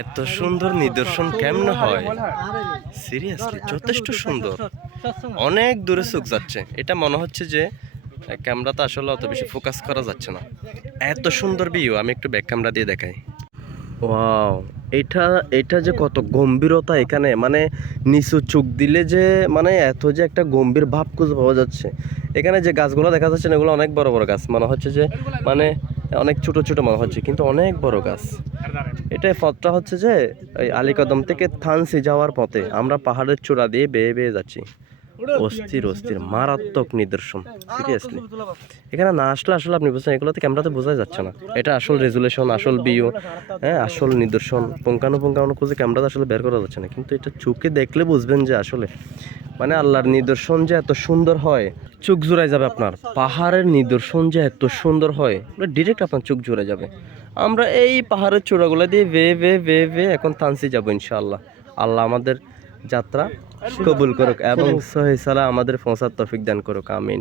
এত সুন্দর নিদর্শন কেমন হয়? সিরিয়াসলি যথেষ্ট সুন্দর, অনেক দূরে চোখ যাচ্ছে। এটা মনে হচ্ছে যে ক্যামেরাতে আসলে অত বেশি ফোকাস করা যাচ্ছে না। এত সুন্দর ভিউ, আমি একটু ব্যাক ক্যামেরা দিয়ে দেখাই। ওয়াও, এটা এটা যে কত গম্ভীরতা এখানে, মানে নিচু চোখ দিলে যে মানে এত যে একটা গম্ভীর ভাব খুঁজে পাওয়া যাচ্ছে। এখানে যে গাছগুলো দেখা যাচ্ছে না, এগুলো অনেক বড় বড় গাছ, মনে হচ্ছে যে মানে অনেক ছোট ছোট মনে হচ্ছে, কিন্তু অনেক বড় গাছ। এটা পথটা হচ্ছে যে ওই আলীকদম থেকে থানসি যাওয়ার পথে আমরা পাহাড়ের চূড়া দিয়ে বেয়ে বেয়ে যাচ্ছি। অস্থির অস্থির মারাত্মক নিদর্শন, সিরিয়াসলি। এখানে না আসলে আসলে আপনি বুঝছেন, এগুলোতে ক্যামেরাতে বোঝা যাচ্ছে না এটা আসল রেজুলেশন, আসল ভিউ, হ্যাঁ আসল নিদর্শন পুঙ্খানুপুঙ্খানু খুঁজে ক্যামেরাতে আসলে বের করা যাচ্ছে না। কিন্তু এটা চোখে দেখলে বুঝবেন যে আসলে মানে আল্লাহর নিদর্শন যে এত সুন্দর হয়, চোখ জুড়াই যাবে আপনার। পাহাড়ের নিদর্শন যে এত সুন্দর হয়, ডিরেক্ট আপনার চোখ জুড়ে যাবে। আমরা এই পাহাড়ের চূড়াগুলো দিয়ে বেয়ে বেয়ে বেয়ে বেয়ে এখন থানসি যাবো ইনশাআল্লাহ। আল্লাহ আমাদের যাত্রা কবুল করুক এবং সহি সালামত আমাদের পৌঁছার তৌফিক দান করুক, আমিন।